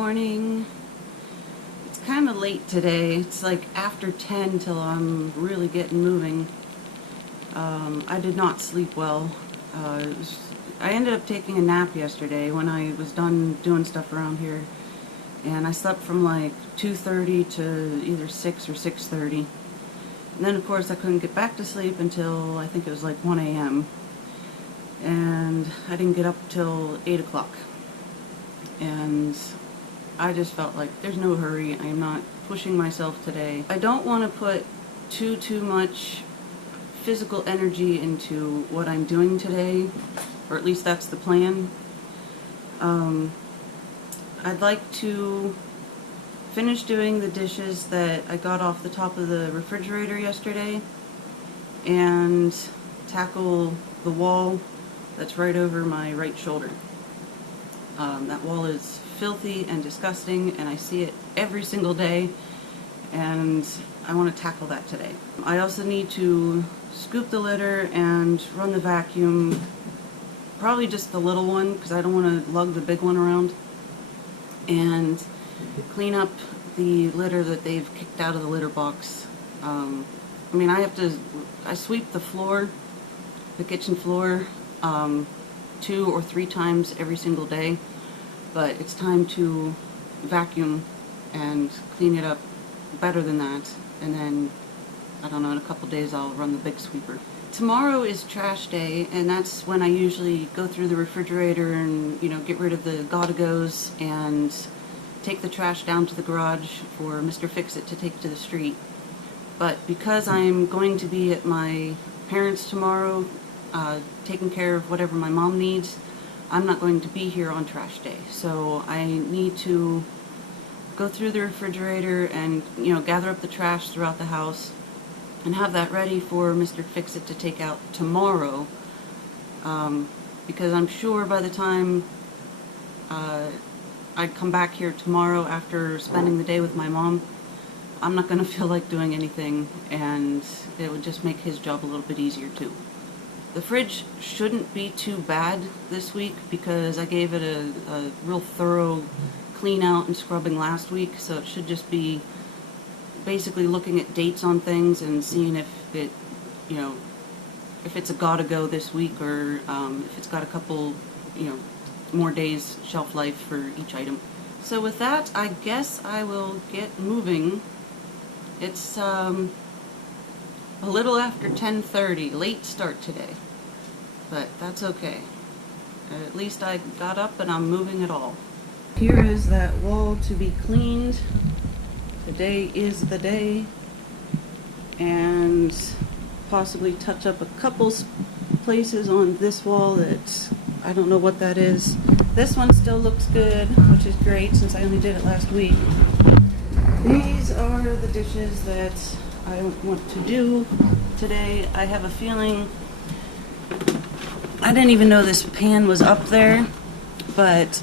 morning. It's kind of late today. It's like after 10 till I'm really getting moving. I did not sleep well. I ended up taking a nap yesterday when I was done doing stuff around here. And I slept from like 2:30 to either 6 or 6:30. And then of course I couldn't get back to sleep until I think it was like 1 a.m. And I didn't get up till 8 o'clock. And I just felt like there's no hurry. I am not pushing myself today. I don't want to put too much physical energy into what I'm doing today, or at least that's the plan. I'd like to finish doing the dishes that I got off the top of the refrigerator yesterday and tackle the wall that's right over my right shoulder. That wall is filthy and disgusting, and I see it every single day, and I want to tackle that today. I also need to scoop the litter and run the vacuum, probably just the little one because I don't want to lug the big one around, and clean up the litter that they've kicked out of the litter box. I mean, I sweep the floor, the kitchen floor, 2 or 3 times every single day, but it's time to vacuum and clean it up better than that, and then I don't know, in a couple days I'll run the big sweeper. Tomorrow is trash day, and that's when I usually go through the refrigerator and, get rid of the gotta-goes and take the trash down to the garage for Mr. Fix-It to take to the street. But because I'm going to be at my parents' tomorrow, taking care of whatever my mom needs, I'm not going to be here on trash day. So I need to go through the refrigerator and, gather up the trash throughout the house and have that ready for Mr. Fix-It to take out tomorrow. Because I'm sure by the time I come back here tomorrow after spending the day with my mom, I'm not going to feel like doing anything, and it would just make his job a little bit easier too. The fridge shouldn't be too bad this week because I gave it a real thorough clean out and scrubbing last week, so it should just be basically looking at dates on things and seeing if it, if it's a gotta go this week, or if it's got a couple, more days shelf life for each item. So with that, I guess I will get moving. It's a little after 10:30, late start today, but that's okay. At least I got up and I'm moving it all. Here is that wall to be cleaned. Today is the day, and possibly touch up a couple places on this wall that I don't know what that is. This one still looks good, which is great since I only did it last week. These are the dishes that I want to do today. I have a feeling, I didn't even know this pan was up there, but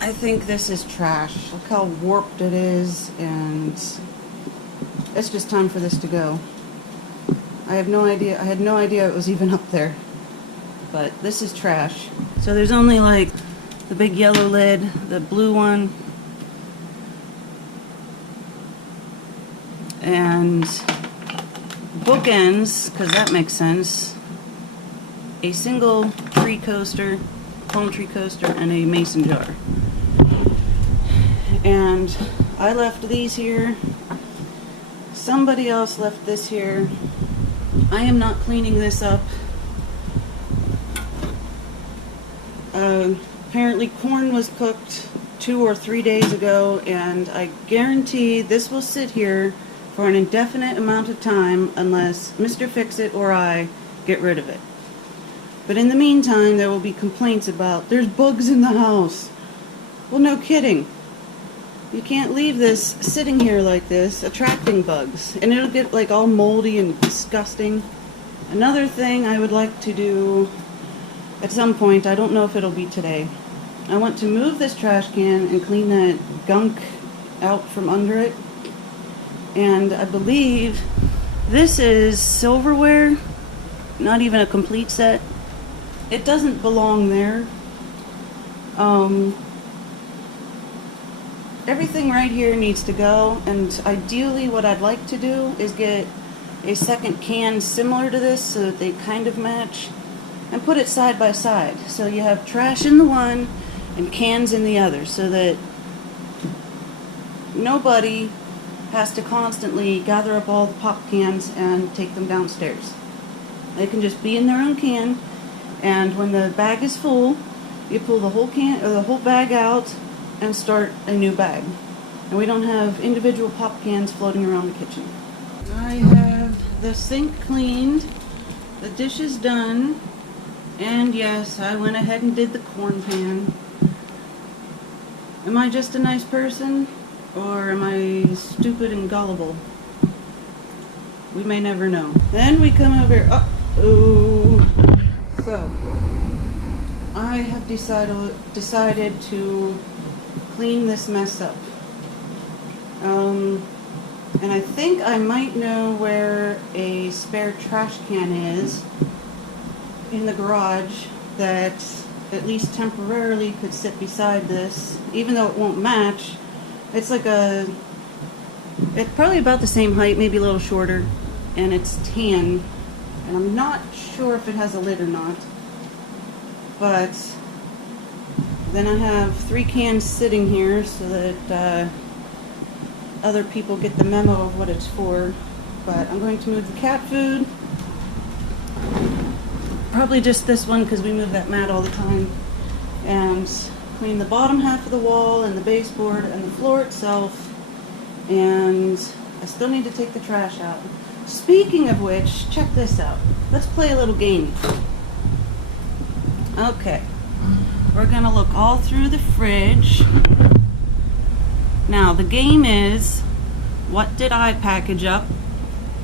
I think this is trash. Look how warped it is, and it's just time for this to go. I had no idea it was even up there, but this is trash. So there's only like the big yellow lid, the blue one, and bookends, because that makes sense, a single tree coaster, palm tree coaster, and a mason jar. And I left these here. Somebody else left this here. I am not cleaning this up. Apparently corn was cooked 2 or 3 days ago, and I guarantee this will sit here for an indefinite amount of time unless Mr. Fix-It or I get rid of it. But in the meantime, there will be complaints about there's bugs in the house. Well, no kidding. You can't leave this sitting here like this, attracting bugs, and it'll get like all moldy and disgusting. Another thing I would like to do at some point, I don't know if it'll be today, I want to move this trash can and clean that gunk out from under it. And I believe this is silverware, not even a complete set. It doesn't belong there. everything right here needs to go, and ideally what I'd like to do is get a second can similar to this so that they kind of match, and put it side by side. So you have trash in the one and cans in the other, so that nobody has to constantly gather up all the pop cans and take them downstairs. They can just be in their own can, and when the bag is full, you pull the whole can or the whole bag out and start a new bag. And we don't have individual pop cans floating around the kitchen. I have the sink cleaned, the dishes done, and yes, I went ahead and did the corn pan. Am I just a nice person, or am I stupid and gullible? We may never know. Then we come over. So I have decided to clean this mess up. And I think I might know where a spare trash can is in the garage that at least temporarily could sit beside this, even though it won't match. It's like it's probably about the same height, maybe a little shorter, and it's tan, and I'm not sure if it has a lid or not. But then I have 3 cans sitting here so that other people get the memo of what it's for. But I'm going to move the cat food. Probably just this one because we move that mat all the time. And clean the bottom half of the wall and the baseboard and the floor itself. And I still need to take the trash out. Speaking of which, check this out. Let's play a little game. Okay. We're gonna look all through the fridge. Now, the game is, what did I package up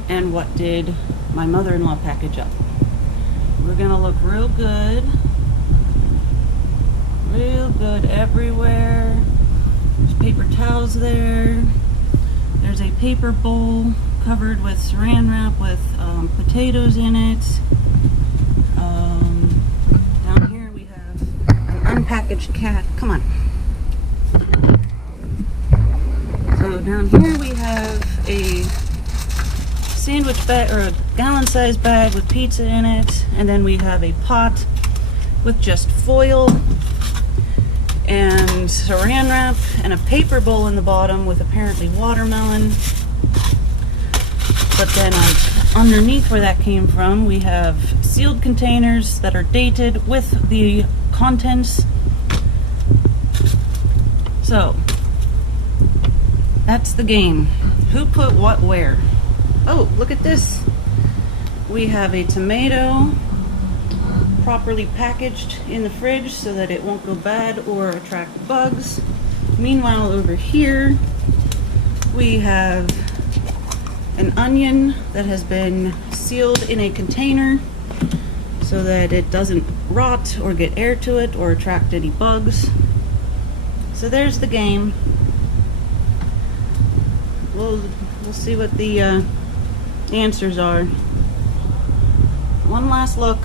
and what did my mother-in-law package up? We're gonna look real good everywhere. There's paper towels there. There's a paper bowl covered with saran wrap with potatoes in it. Down here we have an unpackaged cat. Come on. So down here we have a sandwich bag, or a gallon-sized bag with pizza in it, and then we have a pot with just foil and saran wrap and a paper bowl in the bottom with apparently watermelon. But then underneath where that came from, we have sealed containers that are dated with the contents. So that's the game. Who put what where? Oh, look at this. We have a tomato properly packaged in the fridge so that it won't go bad or attract bugs. Meanwhile, over here we have an onion that has been sealed in a container so that it doesn't rot or get air to it or attract any bugs. So there's the game. We'll see what the answers are. One last look.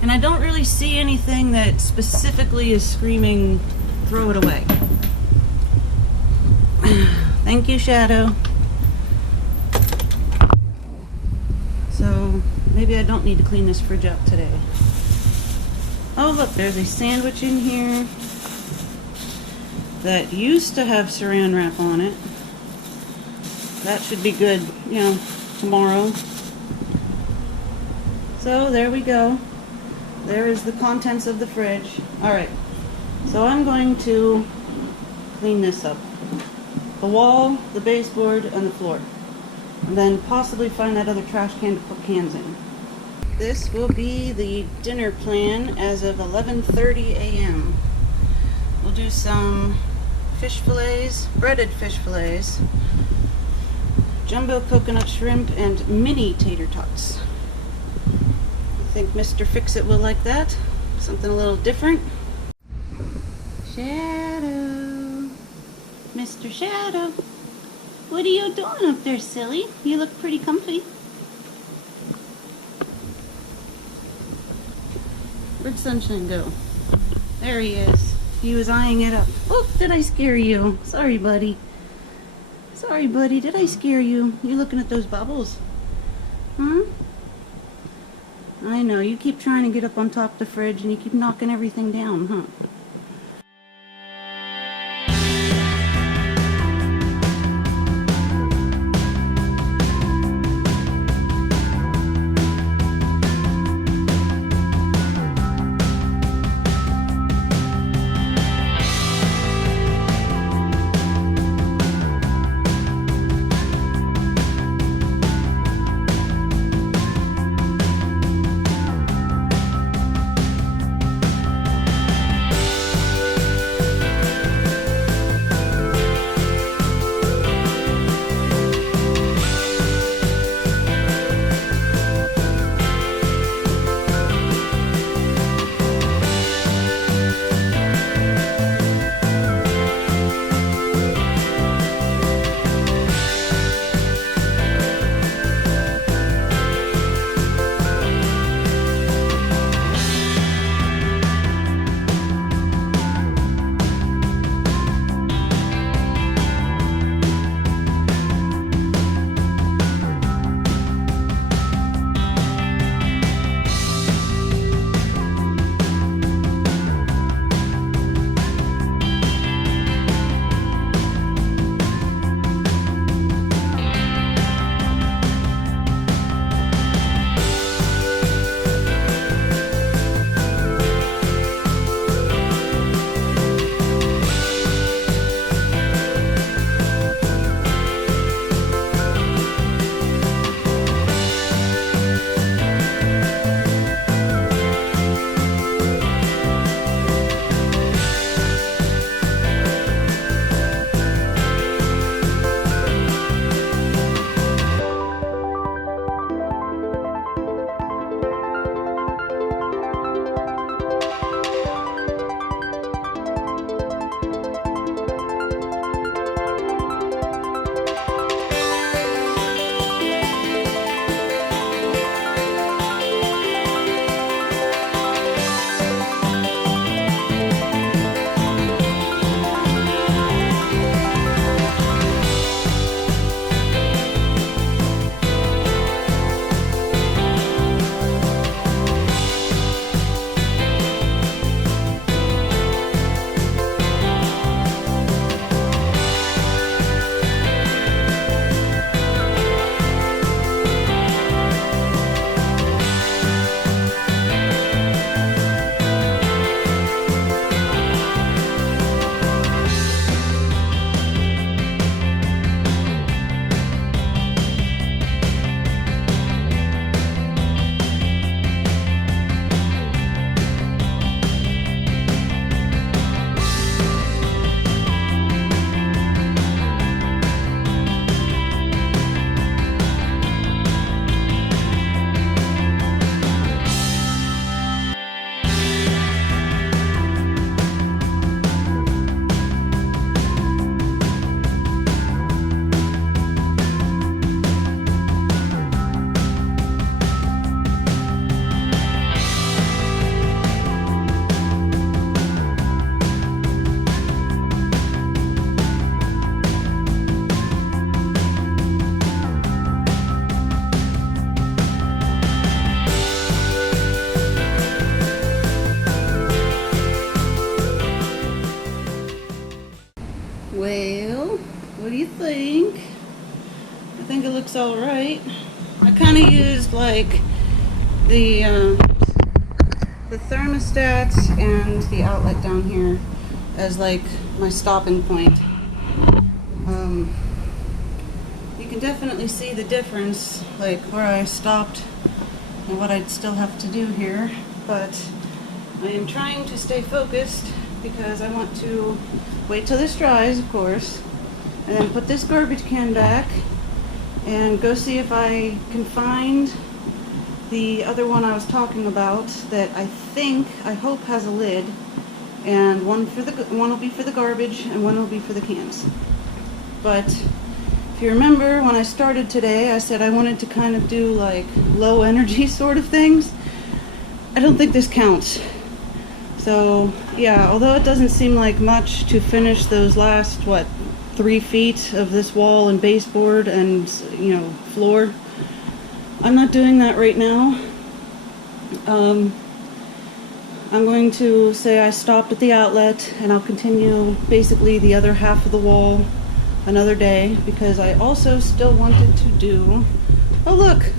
And I don't really see anything that specifically is screaming, throw it away. Thank you, Shadow. So maybe I don't need to clean this fridge up today. Oh, look, there's a sandwich in here that used to have saran wrap on it. That should be good, you know, tomorrow. So there we go. There is the contents of the fridge. Alright, so I'm going to clean this up. The wall, the baseboard, and the floor. And then possibly find that other trash can to put cans in. This will be the dinner plan as of 11:30 a.m. We'll do some fish fillets, breaded fish fillets, jumbo coconut shrimp, and mini tater tots. I think Mr. Fix-It will like that. Something a little different. Shadow. Mr. Shadow. What are you doing up there, silly? You look pretty comfy. Where'd Sunshine go? There he is. He was eyeing it up. Oh, did I scare you? Sorry, buddy. Sorry, buddy. Did I scare you? You looking at those bubbles? Huh? I know. You keep trying to get up on top of the fridge and you keep knocking everything down, huh? Well, what do you think? I think it looks all right. I kind of used like the thermostats and the outlet down here as like my stopping point. You can definitely see the difference, like where I stopped and what I'd still have to do here, but I am trying to stay focused because I want to wait till this dries, of course, and then put this garbage can back and go see if I can find the other one I was talking about that I hope has a lid, and one will be for the garbage and one will be for the cans. But if you remember when I started today, I said I wanted to kind of do like low energy sort of things. I don't think this counts. So yeah, although it doesn't seem like much to finish those last, what, 3 feet of this wall and baseboard and, you know, floor, I'm not doing that right now. I'm going to say I stopped at the outlet, and I'll continue basically the other half of the wall another day, because I also still wanted to do... Oh look!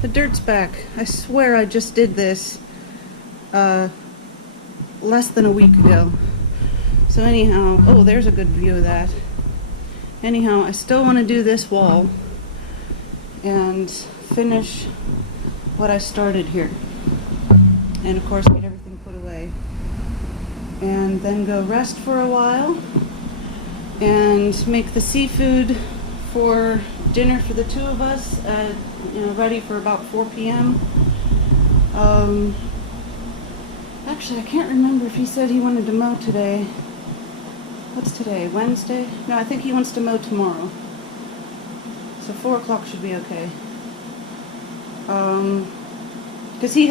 The dirt's back. I swear I just did this less than a week ago. So anyhow, oh, there's a good view of that. Anyhow, I still want to do this wall and finish what I started here. And of course get everything put away. And then go rest for a while and make the seafood for dinner for the two of us, you know, ready for about 4 p.m. Actually, I can't remember if he said he wanted to mow today. What's today? Wednesday? No, I think he wants to mow tomorrow. So 4 o'clock should be okay. Because he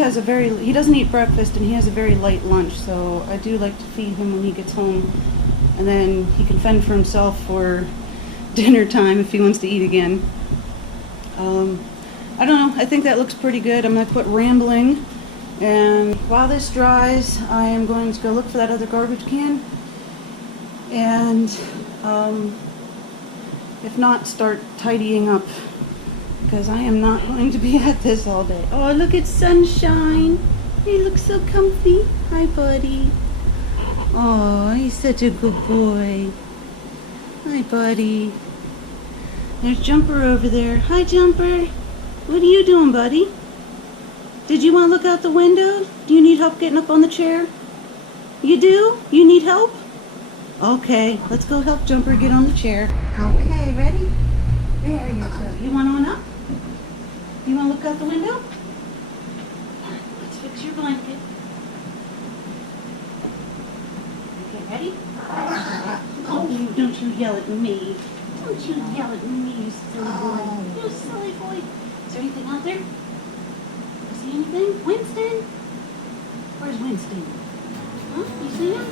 doesn't eat breakfast and he has a very light lunch, so I do like to feed him when he gets home, and then he can fend for himself for dinner time if he wants to eat again. I don't know, I think that looks pretty good. I'm going to quit rambling, and while this dries, I am going to go look for that other garbage can, and if not, start tidying up, because I am not going to be at this all day. Oh, look at Sunshine. He looks so comfy. Hi, buddy. Oh, he's such a good boy. Hi, buddy. There's Jumper over there. Hi, Jumper. What are you doing, buddy? Did you want to look out the window? Do you need help getting up on the chair? You do? You need help? Okay, let's go help Jumper get on the chair. Okay, ready? There you go. You want on up? You want to look out the window? Let's fix your blanket. Okay, ready? Oh, don't you yell at me. Don't you yell at me, you silly boy. You silly boy. Is there anything out there? I see anything? Winston? Where's Winston? Huh? You see him?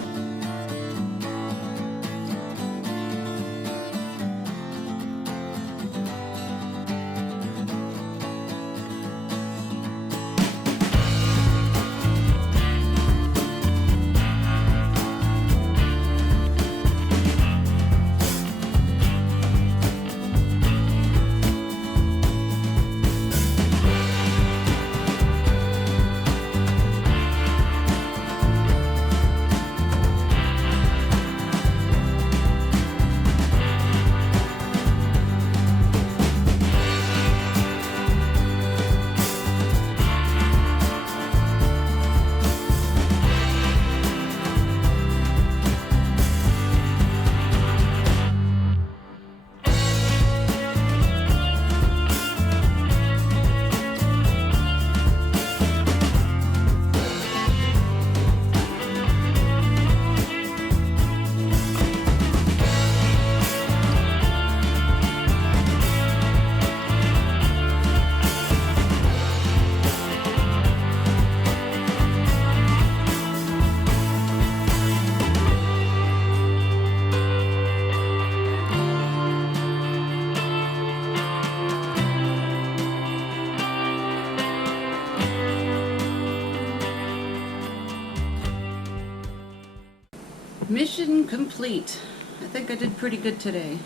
Mission complete. I think I did pretty good today.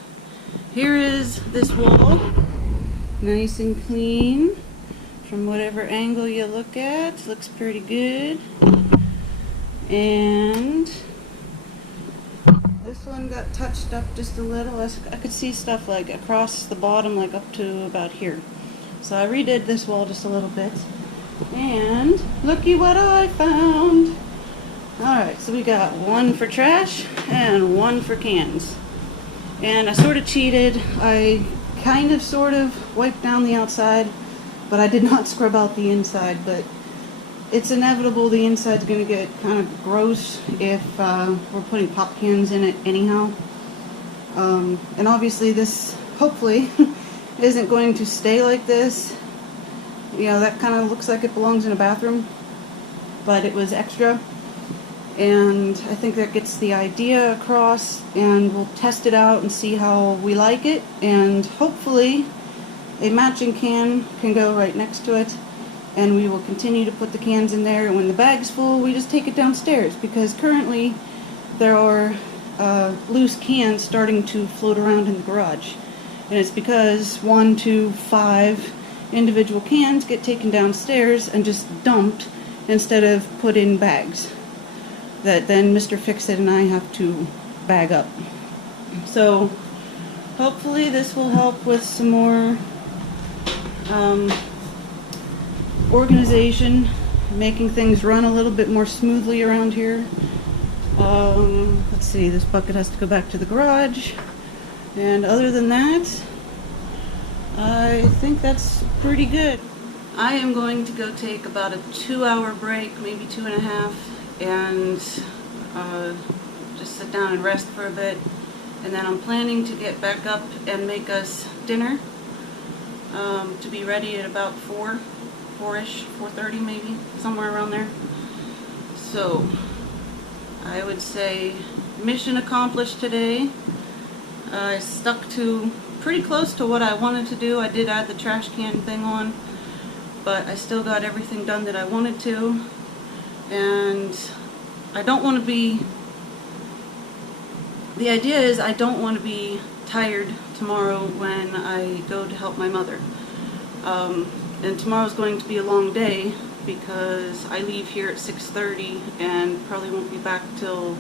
Here is this wall, nice and clean from whatever angle you look at. Looks pretty good. And this one got touched up just a little. I could see stuff like across the bottom, like up to about here. So I redid this wall just a little bit. And looky what I found. Alright, so we got one for trash and one for cans. And I sort of cheated. I kind of sort of wiped down the outside, but I did not scrub out the inside. But it's inevitable the inside's going to get kind of gross if we're putting pop cans in it anyhow. And obviously this, hopefully, isn't going to stay like this. You know, that kind of looks like it belongs in a bathroom, but it was extra. and I think that gets the idea across, and we'll test it out and see how we like it, and hopefully a matching can go right next to it, and we will continue to put the cans in there, and when the bag's full we just take it downstairs, because currently there are loose cans starting to float around in the garage, and it's because 1 to 5 individual cans get taken downstairs and just dumped instead of put in bags that then Mr. Fix-It and I have to bag up. So hopefully this will help with some more organization, making things run a little bit more smoothly around here. Let's see, this bucket has to go back to the garage, and other than that, I think that's pretty good. I am going to go take about a 2-hour break, maybe 2.5, and just sit down and rest for a bit, and then I'm planning to get back up and make us dinner, to be ready at about 4-ish, 4:30 maybe, somewhere around there. So I would say mission accomplished today. I stuck to pretty close to what I wanted to do. I did add the trash can thing on, but I still got everything done that I wanted to, and I don't want to be, the idea is I don't want to be tired tomorrow when I go to help my mother. And tomorrow's going to be a long day because I leave here at 6:30 and probably won't be back till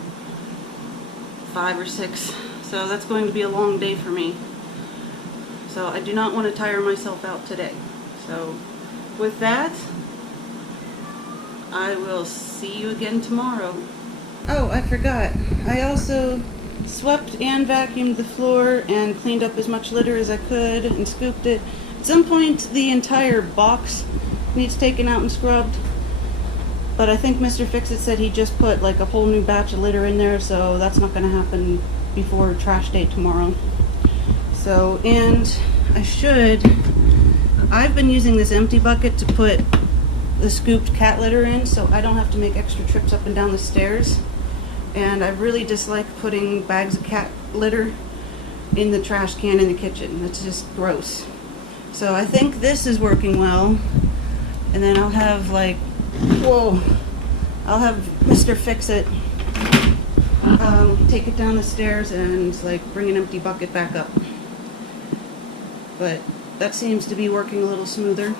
5 or 6. So that's going to be a long day for me. So I do not want to tire myself out today. So with that, I will see you again tomorrow. Oh, I forgot. I also swept and vacuumed the floor and cleaned up as much litter as I could and scooped it. At some point, the entire box needs taken out and scrubbed, but I think Mr. Fix-It said he just put like a whole new batch of litter in there, so that's not going to happen before trash day tomorrow. So, and I've been using this empty bucket to put the scooped cat litter in, so I don't have to make extra trips up and down the stairs. And I really dislike putting bags of cat litter in the trash can in the kitchen. It's just gross. So I think this is working well. And then I'll have like, I'll have Mr. Fix-It take it down the stairs and like bring an empty bucket back up. But that seems to be working a little smoother.